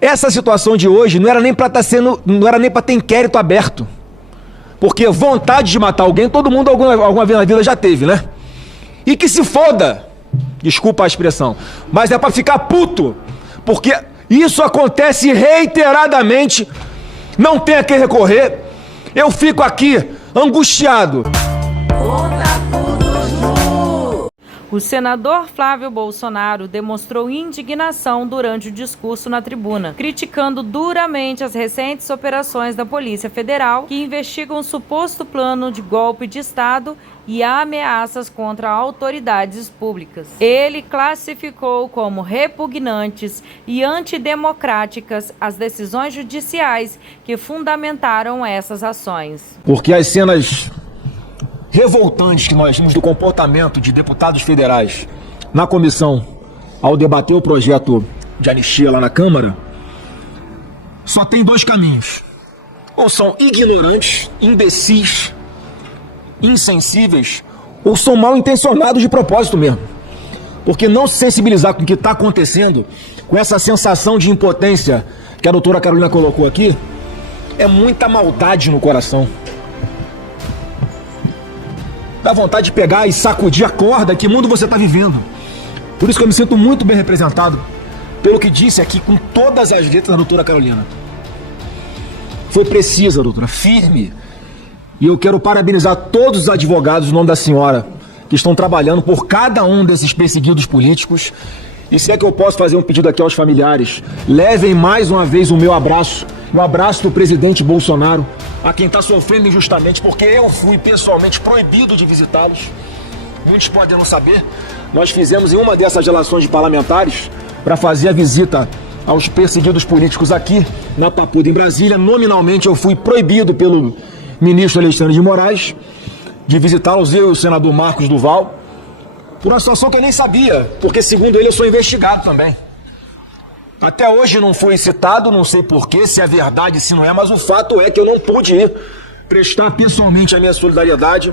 essa situação de hoje não era nem para ter inquérito aberto. Porque vontade de matar alguém, todo mundo alguma vez na vida já teve, né? E que se foda, desculpa a expressão, mas é para ficar puto, porque isso acontece reiteradamente, não tem a quem recorrer, eu fico aqui angustiado. O senador Flávio Bolsonaro demonstrou indignação durante o discurso na tribuna, criticando duramente as recentes operações da Polícia Federal que investigam o suposto plano de golpe de Estado e ameaças contra autoridades públicas. Ele classificou como repugnantes e antidemocráticas as decisões judiciais que fundamentaram essas ações. Porque as cenas revoltantes que nós temos do comportamento de deputados federais na comissão ao debater o projeto de anistia lá na Câmara, só tem dois caminhos. Ou são ignorantes, imbecis, insensíveis, ou são mal intencionados de propósito mesmo. Porque não se sensibilizar com o que está acontecendo, com essa sensação de impotência que a doutora Carolina colocou aqui, é muita maldade no coração. Dá vontade de pegar e sacudir a corda. Que mundo você está vivendo? Por isso que eu me sinto muito bem representado pelo que disse aqui com todas as letras da doutora Carolina. Foi precisa, doutora, firme. E eu quero parabenizar todos os advogados, em nome da senhora, que estão trabalhando por cada um desses perseguidos políticos. E se é que eu posso fazer um pedido aqui aos familiares, levem mais uma vez o meu abraço, o abraço do presidente Bolsonaro, a quem está sofrendo injustamente, porque eu fui pessoalmente proibido de visitá-los. Muitos podem não saber, nós fizemos em uma dessas relações de parlamentares para fazer a visita aos perseguidos políticos aqui na Papuda, em Brasília. Nominalmente eu fui proibido pelo ministro Alexandre de Moraes de visitá-los, eu e o senador Marcos Duval, por uma situação que eu nem sabia, porque segundo ele eu sou investigado também. Até hoje não fui citado, não sei porquê, se é verdade, se não é, mas o fato é que eu não pude ir prestar pessoalmente a minha solidariedade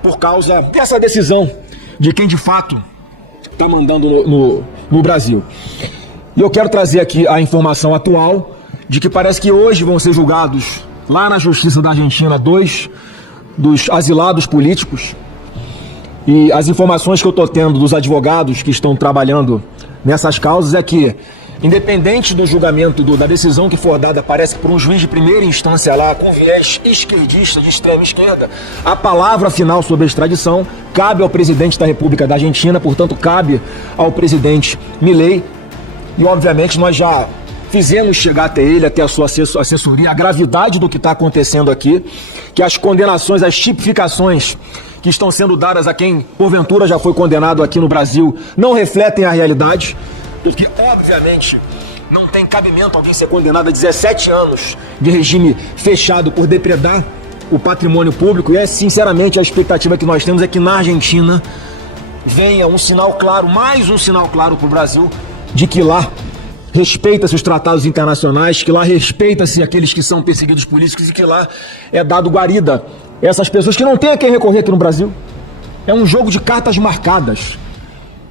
por causa dessa decisão de quem de fato está mandando no Brasil. E eu quero trazer aqui a informação atual de que parece que hoje vão ser julgados lá na Justiça da Argentina 2 dos asilados políticos. E as informações que eu estou tendo dos advogados que estão trabalhando nessas causas é que, independente do julgamento da decisão que for dada, parece que por um juiz de primeira instância lá, com viés esquerdista, de extrema esquerda, a palavra final sobre a extradição cabe ao presidente da República da Argentina, portanto cabe ao presidente Milei. E obviamente nós já fizemos chegar até ele, até a sua assessoria, a gravidade do que está acontecendo aqui, que as condenações, as tipificações que estão sendo dadas a quem porventura já foi condenado aqui no Brasil não refletem a realidade, porque obviamente não tem cabimento alguém ser condenado a 17 anos de regime fechado por depredar o patrimônio público. E sinceramente a expectativa que nós temos é que na Argentina venha um sinal claro, mais um sinal claro para o Brasil, de que lá respeita-se os tratados internacionais, que lá respeita-se aqueles que são perseguidos políticos e que lá é dado guarida a essas pessoas que não têm a quem recorrer aqui no Brasil. É um jogo de cartas marcadas,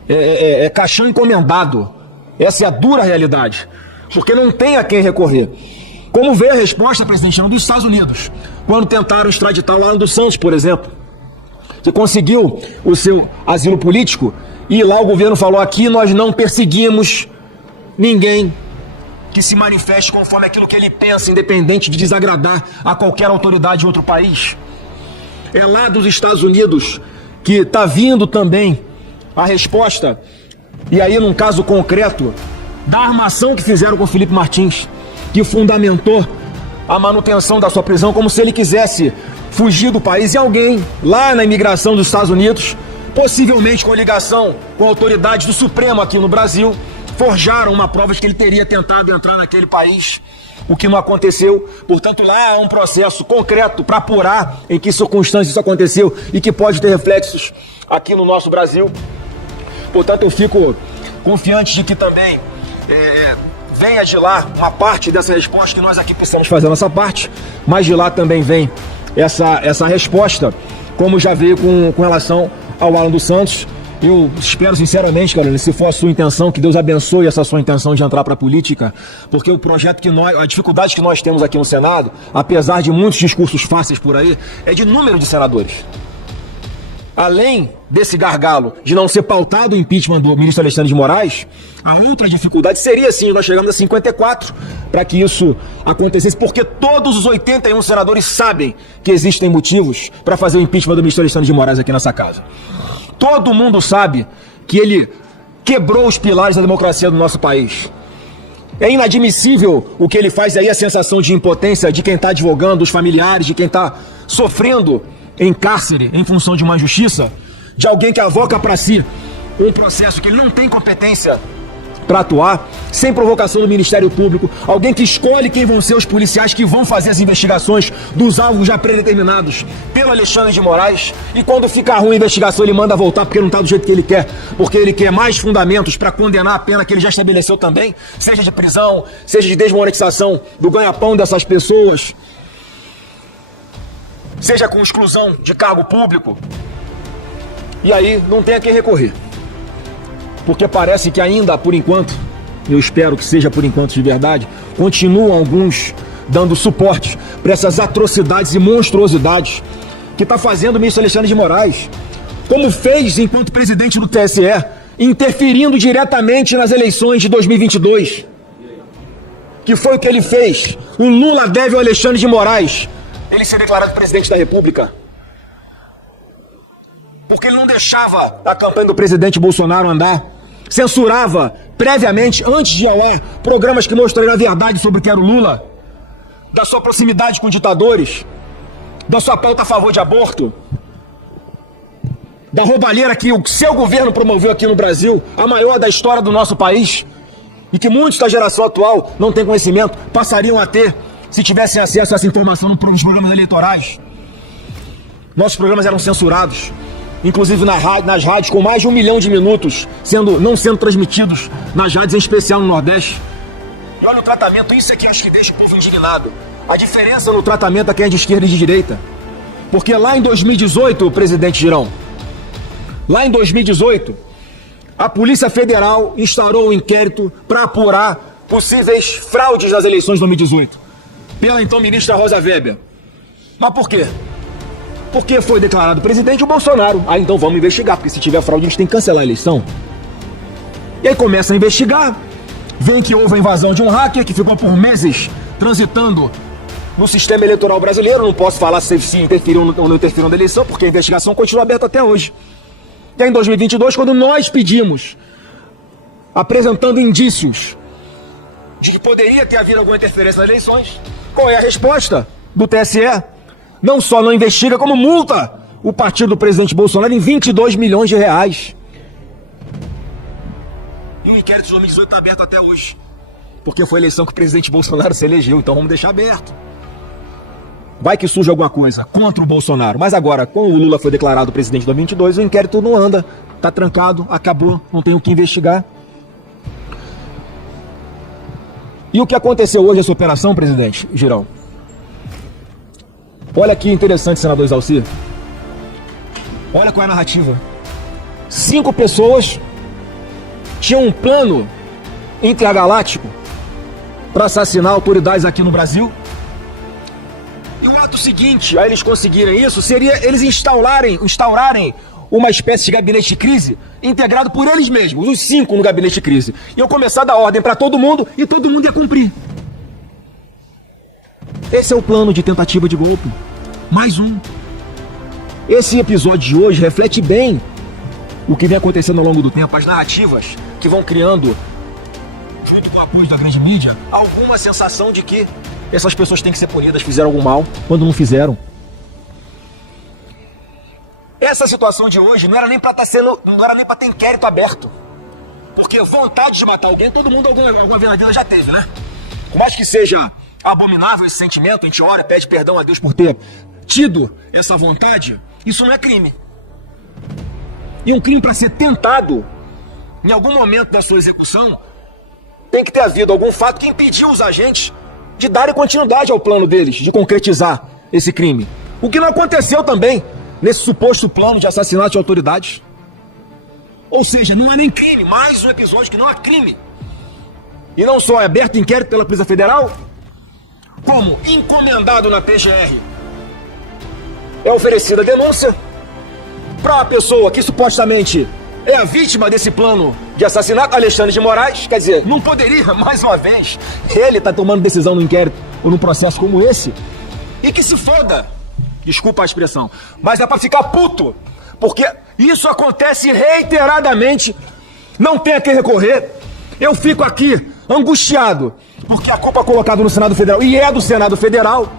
é caixão encomendado. Essa é a dura realidade, porque não tem a quem recorrer. Como veio a resposta, presidente, dos Estados Unidos, quando tentaram extraditar o Alan dos Santos, por exemplo, que conseguiu o seu asilo político, e lá o governo falou: aqui nós não perseguimos ninguém que se manifeste conforme aquilo que ele pensa, independente de desagradar a qualquer autoridade de outro país. É lá dos Estados Unidos que está vindo também a resposta, e aí num caso concreto, da armação que fizeram com o Felipe Martins, que fundamentou a manutenção da sua prisão como se ele quisesse fugir do país, e alguém lá na imigração dos Estados Unidos, possivelmente com ligação com autoridades do Supremo aqui no Brasil, forjaram uma prova de que ele teria tentado entrar naquele país, o que não aconteceu. Portanto, lá há um processo concreto para apurar em que circunstâncias isso aconteceu e que pode ter reflexos aqui no nosso Brasil. Portanto, eu fico confiante de que também venha de lá uma parte dessa resposta, que nós aqui precisamos fazer a nossa parte, mas de lá também vem essa resposta, como já veio com relação ao Alan dos Santos. Eu espero sinceramente, Carolina, se for a sua intenção, que Deus abençoe essa sua intenção de entrar para a política, porque o projeto que a dificuldade que nós temos aqui no Senado, apesar de muitos discursos fáceis por aí, é de número de senadores. Além desse gargalo de não ser pautado o impeachment do ministro Alexandre de Moraes, a outra dificuldade seria, sim, nós chegamos a 54 para que isso acontecesse, porque todos os 81 senadores sabem que existem motivos para fazer o impeachment do ministro Alexandre de Moraes aqui nessa casa. Todo mundo sabe que ele quebrou os pilares da democracia do nosso país. É inadmissível o que ele faz aí, a sensação de impotência de quem está advogando, os familiares, de quem está sofrendo em cárcere em função de uma injustiça, de alguém que avoca para si um processo que ele não tem competência para atuar, sem provocação do Ministério Público, alguém que escolhe quem vão ser os policiais que vão fazer as investigações dos alvos já predeterminados pelo Alexandre de Moraes, e quando fica ruim a investigação ele manda voltar porque não está do jeito que ele quer, porque ele quer mais fundamentos para condenar a pena que ele já estabeleceu também, seja de prisão, seja de desmonetização do ganha-pão dessas pessoas, seja com exclusão de cargo público. E aí não tem a quem recorrer. Porque parece que ainda, por enquanto, eu espero que seja por enquanto de verdade, continuam alguns dando suporte para essas atrocidades e monstruosidades que está fazendo o ministro Alexandre de Moraes, como fez enquanto presidente do TSE, interferindo diretamente nas eleições de 2022. Que foi o que ele fez. O Lula deve ao Alexandre de Moraes ele ser declarado presidente da República. Porque ele não deixava a campanha do presidente Bolsonaro andar. Censurava previamente, antes de ir ao ar, programas que mostrariam a verdade sobre o que era o Lula, da sua proximidade com ditadores, da sua pauta a favor de aborto, da roubalheira que o seu governo promoveu aqui no Brasil, a maior da história do nosso país, e que muitos da geração atual não têm conhecimento, passariam a ter se tivessem acesso a essa informação nos programas eleitorais. Nossos programas eram censurados, inclusive nas rádios, com mais de 1 milhão de minutos não sendo transmitidos nas rádios, em especial no Nordeste. E olha o tratamento, isso é que acho que deixa o povo indignado. A diferença no tratamento a quem é de esquerda e de direita. Porque lá em 2018, presidente Girão, lá em 2018, a Polícia Federal instaurou um inquérito para apurar possíveis fraudes nas eleições de 2018, pela então ministra Rosa Weber. Mas por quê? Porque foi declarado presidente o Bolsonaro. Ah, então vamos investigar, porque se tiver fraude a gente tem que cancelar a eleição. E aí começa a investigar, vem que houve a invasão de um hacker que ficou por meses transitando no sistema eleitoral brasileiro. Não posso falar se interferiram ou não interferiram na eleição, porque a investigação continua aberta até hoje. E aí em 2022, quando nós pedimos, apresentando indícios de que poderia ter havido alguma interferência nas eleições, qual é a resposta do TSE? Não só não investiga, como multa o partido do presidente Bolsonaro em 22 milhões de reais. E o inquérito de 2018 está aberto até hoje. Porque foi a eleição que o presidente Bolsonaro se elegeu, então vamos deixar aberto. Vai que surge alguma coisa contra o Bolsonaro. Mas agora, como o Lula foi declarado presidente de 2022, o inquérito não anda. Está trancado, acabou, não tem o que investigar. E o que aconteceu hoje, essa operação, presidente Girão? Olha que interessante, senador Exalcir. Olha qual é a narrativa. 5 pessoas tinham um plano intergaláctico para assassinar autoridades aqui no Brasil. E o ato seguinte, a eles conseguirem isso, seria eles instaurarem uma espécie de gabinete de crise integrado por eles mesmos, os 5 no gabinete de crise. Iam começar a dar ordem para todo mundo e todo mundo ia cumprir. Esse é o plano de tentativa de golpe. Mais um. Esse episódio de hoje reflete bem o que vem acontecendo ao longo do tempo, as narrativas que vão criando, junto com o apoio da grande mídia, alguma sensação de que essas pessoas têm que ser punidas, fizeram algum mal, quando não fizeram. Essa situação de hoje não era nem para ter inquérito aberto. Porque vontade de matar alguém, todo mundo alguma vez na vida já teve, né? Por mais que seja abominável esse sentimento, a gente ora, pede perdão a Deus por ter tido essa vontade, isso não é crime. E um crime, para ser tentado, em algum momento da sua execução, tem que ter havido algum fato que impediu os agentes de darem continuidade ao plano deles, de concretizar esse crime. O que não aconteceu também nesse suposto plano de assassinato de autoridades. Ou seja, não há nem crime, mais um episódio que não há crime. E não só é aberto inquérito pela Polícia Federal, como encomendado na PGR, é oferecida a denúncia para a pessoa que supostamente é a vítima desse plano de assassinato, Alexandre de Moraes. Quer dizer, não poderia, mais uma vez, ele tá tomando decisão no inquérito ou num processo como esse, e que se foda, desculpa a expressão, mas é pra ficar puto, porque isso acontece reiteradamente, não tem a quem recorrer. Eu fico aqui angustiado, porque a culpa é colocada no Senado Federal, e é do Senado Federal,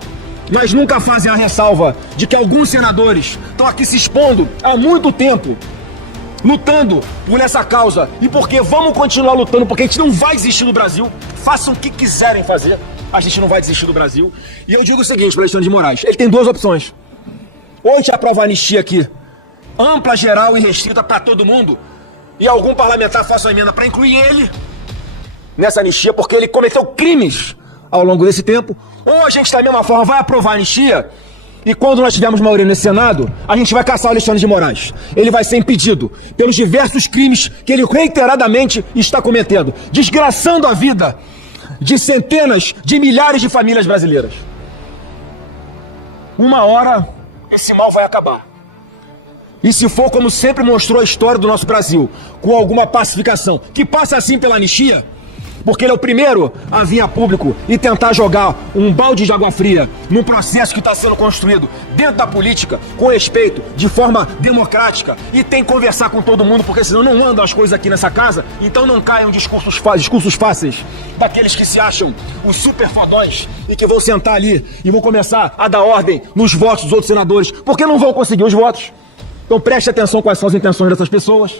mas nunca fazem a ressalva de que alguns senadores estão aqui se expondo há muito tempo, lutando por essa causa, e porque vamos continuar lutando, porque a gente não vai desistir do Brasil. Façam o que quiserem fazer, a gente não vai desistir do Brasil. E eu digo o seguinte para o Alexandre de Moraes, ele tem duas opções: ou a gente aprova a anistia aqui, ampla, geral e restrita para todo mundo, e algum parlamentar faça uma emenda para incluir ele nessa anistia, porque ele cometeu crimes ao longo desse tempo, ou a gente da mesma forma vai aprovar a anistia, e quando nós tivermos maioria nesse Senado, a gente vai caçar o Alexandre de Moraes. Ele vai ser impedido pelos diversos crimes que ele reiteradamente está cometendo, desgraçando a vida de centenas de milhares de famílias brasileiras. Uma hora, esse mal vai acabar. E se for como sempre mostrou a história do nosso Brasil, com alguma pacificação, que passa assim pela anistia, porque ele é o primeiro a vir a público e tentar jogar um balde de água fria num processo que está sendo construído dentro da política, com respeito, de forma democrática, e tem que conversar com todo mundo, porque senão não andam as coisas aqui nessa casa. Então não caiam discursos fáceis daqueles que se acham os super fodões e que vão sentar ali e vão começar a dar ordem nos votos dos outros senadores, porque não vão conseguir os votos. Então preste atenção quais são as intenções dessas pessoas,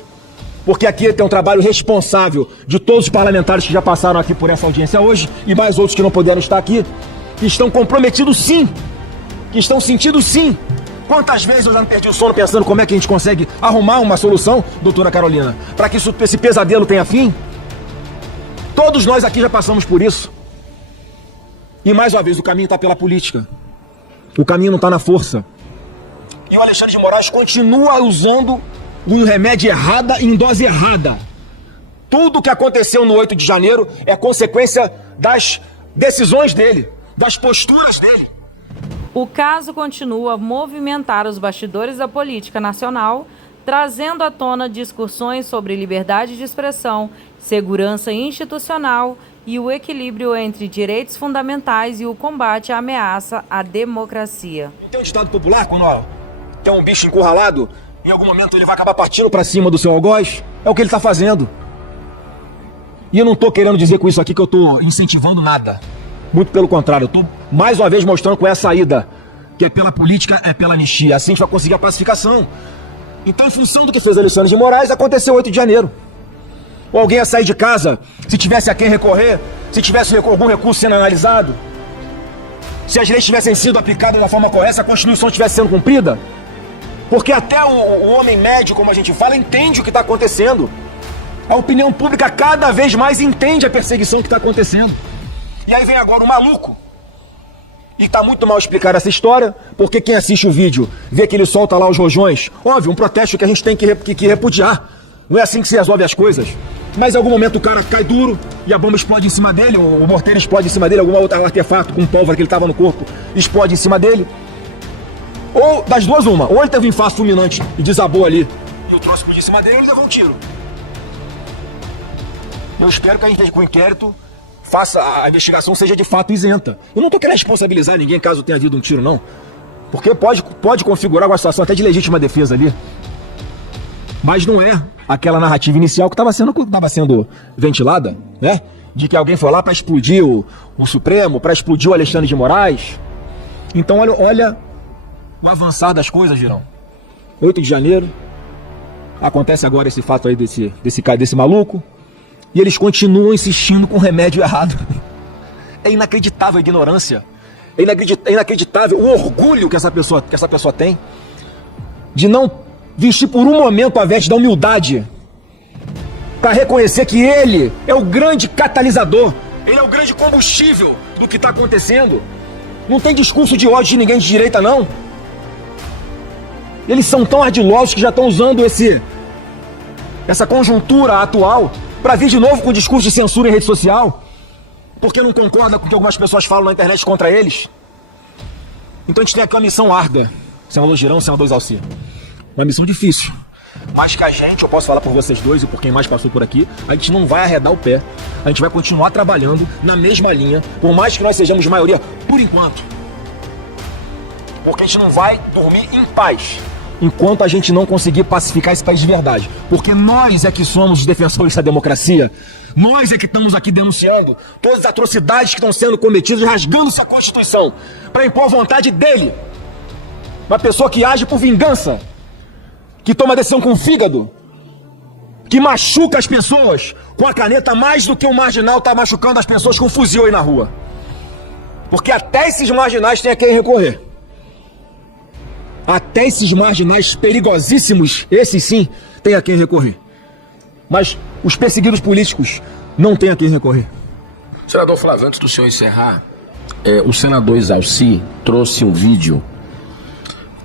porque aqui tem um trabalho responsável de todos os parlamentares que já passaram aqui por essa audiência hoje, e mais outros que não puderam estar aqui, que estão comprometidos sim, que estão sentindo sim. Quantas vezes eu já não perdi o sono pensando como é que a gente consegue arrumar uma solução, doutora Carolina, para que esse pesadelo tenha fim? Todos nós aqui já passamos por isso. E mais uma vez, o caminho está pela política. O caminho não está na força. E o Alexandre de Moraes continua usando um remédio errada em dose errada. Tudo o que aconteceu no 8 de janeiro é consequência das decisões dele, das posturas dele. O caso continua a movimentar os bastidores da política nacional, trazendo à tona discussões sobre liberdade de expressão, segurança institucional e o equilíbrio entre direitos fundamentais e o combate à ameaça à democracia. Tem um ditado popular, quando tem um bicho encurralado, em algum momento ele vai acabar partindo para cima do seu algoz. É o que ele está fazendo. E eu não estou querendo dizer com isso aqui que eu estou incentivando nada. Muito pelo contrário, eu estou mais uma vez mostrando qual é a saída, que é pela política, é pela anistia. Assim a gente vai conseguir a pacificação. Então, em função do que fez Alexandre de Moraes, aconteceu 8 de janeiro. Ou alguém ia sair de casa, se tivesse a quem recorrer, se tivesse algum recurso sendo analisado, se as leis tivessem sido aplicadas da forma correta, se a Constituição estivesse sendo cumprida. Porque até o homem médio, como a gente fala, entende o que está acontecendo. A opinião pública cada vez mais entende a perseguição que está acontecendo. E aí vem agora o maluco. E está muito mal explicar essa história, porque quem assiste o vídeo vê que ele solta lá os rojões. Óbvio, um protesto que a gente tem que repudiar. Não é assim que se resolve as coisas. Mas em algum momento o cara cai duro e a bomba explode em cima dele, o morteiro explode em cima dele, algum outro artefato com pólvora que ele estava no corpo explode em cima dele. Ou das duas uma, ou ele teve um infarto fulminante e desabou ali, e o troço explodiu em cima dele e ele levou um tiro. Eu espero que a gente, com o inquérito, faça a investigação seja de fato isenta. Eu não estou querendo responsabilizar ninguém caso tenha havido um tiro, não. Porque pode configurar uma situação até de legítima defesa ali. Mas não é aquela narrativa inicial que estava sendo ventilada, né? De que alguém foi lá para explodir o Supremo, para explodir o Alexandre de Moraes. Então olha o avançar das coisas, Girão. 8 de janeiro, acontece agora esse fato aí desse maluco, e eles continuam insistindo com o remédio errado. É inacreditável a ignorância, é inacreditável o orgulho que essa pessoa tem de não vestir por um momento a veste da humildade para reconhecer que ele é o grande catalisador, ele é o grande combustível do que está acontecendo. Não tem discurso de ódio de ninguém de direita, não. Eles são tão ardilosos que já estão usando essa conjuntura atual para vir de novo com discurso de censura em rede social, porque não concorda com o que algumas pessoas falam na internet contra eles. Então a gente tem aqui uma missão árdua, senador Girão, senador Exalci. Uma missão difícil, mas que a gente, eu posso falar por vocês dois e por quem mais passou por aqui, a gente não vai arredar o pé. A gente vai continuar trabalhando na mesma linha, por mais que nós sejamos maioria, por enquanto. Porque a gente não vai dormir em paz enquanto a gente não conseguir pacificar esse país de verdade. Porque nós é que somos os defensores da democracia. Nós é que estamos aqui denunciando todas as atrocidades que estão sendo cometidas, rasgando-se a Constituição para impor a vontade dele. Uma pessoa que age por vingança, que toma decisão com o fígado, que machuca as pessoas com a caneta mais do que o marginal está machucando as pessoas com um fuzil aí na rua. Porque até esses marginais têm a quem recorrer. Até esses marginais perigosíssimos, esses sim, têm a quem recorrer. Mas os perseguidos políticos não têm a quem recorrer. Senador Flávio, antes do senhor encerrar, o senador Exalci trouxe um vídeo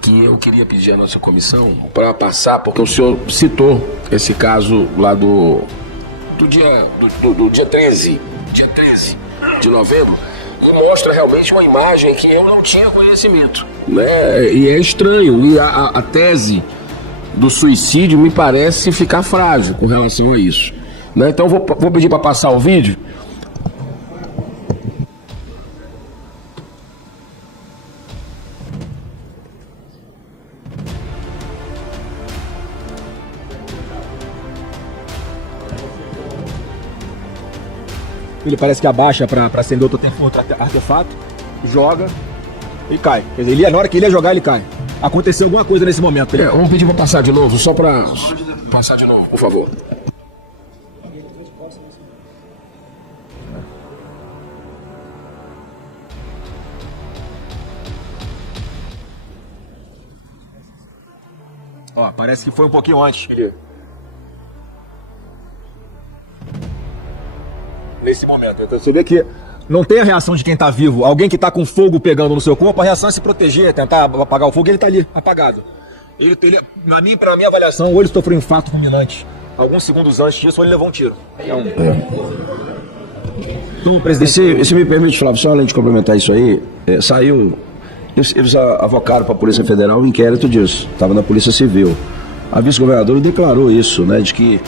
que eu queria pedir à nossa comissão para passar, porque o senhor citou esse caso lá do dia 13 de novembro, e mostra realmente uma imagem que eu não tinha conhecimento, né? E é estranho, e a tese do suicídio me parece ficar frágil com relação a isso, né? Então vou pedir para passar o vídeo. Ele parece que abaixa para acender outro artefato, joga e cai. Quer dizer, na hora que ele ia jogar, ele cai. Aconteceu alguma coisa nesse momento. Vamos pedir para passar de novo, só para passar de novo, por favor. Ó, parece que foi um pouquinho antes. Nesse momento, então você vê que não tem a reação de quem tá vivo. Alguém que tá com fogo pegando no seu corpo, a reação é se proteger, tentar apagar o fogo, e ele tá ali, apagado. Pra minha avaliação, ou ele sofreu um infarto fulminante alguns segundos antes disso, ou ele levou um tiro. Então, presidente, se me permite, Flávio, só além de complementar isso aí, saiu, eles avocaram para a Polícia Federal o inquérito disso, estava na Polícia Civil. A vice-governadora declarou isso, né, de que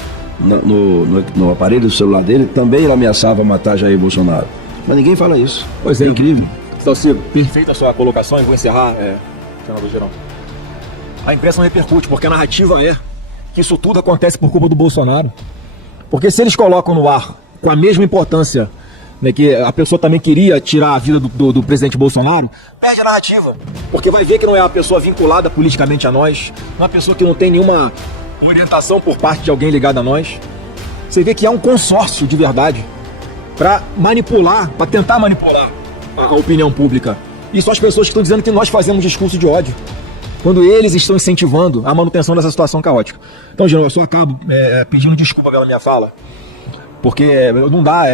no aparelho do celular dele também ele ameaçava matar Jair Bolsonaro. Mas ninguém fala isso. Pois é, incrível. Salciro, perfeita a sua colocação e vou encerrar, senador Girão. A imprensa não repercute, porque a narrativa é que isso tudo acontece por culpa do Bolsonaro. Porque se eles colocam no ar com a mesma importância, né, que a pessoa também queria tirar a vida do presidente Bolsonaro, perde a narrativa. Porque vai ver que não é uma pessoa vinculada politicamente a nós, uma pessoa que não tem nenhuma orientação por parte de alguém ligado a nós. Você vê que há um consórcio de verdade para manipular, para tentar manipular a opinião pública. E são as pessoas que estão dizendo que nós fazemos discurso de ódio, quando eles estão incentivando a manutenção dessa situação caótica. Então, Girão, eu só acabo pedindo desculpa pela minha fala, porque não dá,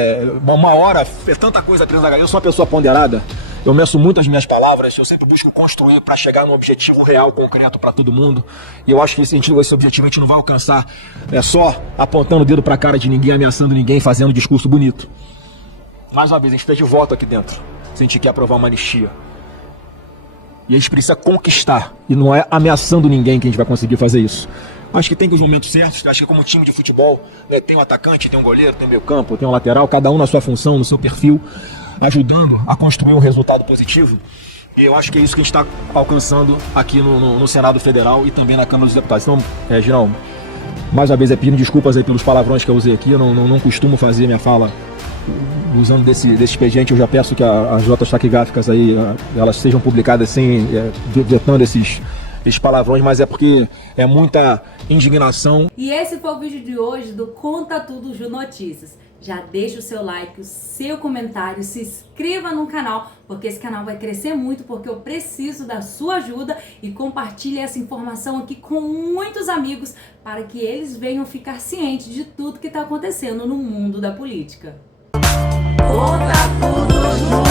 uma hora, é tanta coisa dentro da galera. Eu sou uma pessoa ponderada, eu meço muito as minhas palavras, eu sempre busco construir para chegar num objetivo real, concreto para todo mundo. E eu acho que esse objetivo a gente não vai alcançar só apontando o dedo para a cara de ninguém, ameaçando ninguém, fazendo discurso bonito. Mais uma vez, a gente pede voto aqui dentro, se a gente quer aprovar uma anistia. E a gente precisa conquistar, e não é ameaçando ninguém que a gente vai conseguir fazer isso. Acho que tem os momentos certos, acho que como time de futebol, tem um atacante, tem um goleiro, tem um meio campo, tem um lateral, cada um na sua função, no seu perfil, ajudando a construir um resultado positivo. E eu acho que é isso que a gente está alcançando aqui no Senado Federal e também na Câmara dos Deputados. Então, Girão, mais uma vez pedindo desculpas aí pelos palavrões que eu usei aqui, eu não costumo fazer minha fala usando desse expediente. Eu já peço que as notas taquigráficas aí, elas sejam publicadas sem, vetando esses palavrões, mas é porque é muita indignação. E esse foi o vídeo de hoje do Conta Tudo Ju Notícias. Já deixa o seu like, o seu comentário, se inscreva no canal, porque esse canal vai crescer muito, porque eu preciso da sua ajuda, e compartilhe essa informação aqui com muitos amigos, para que eles venham ficar cientes de tudo que está acontecendo no mundo da política. Conta Tudo Ju.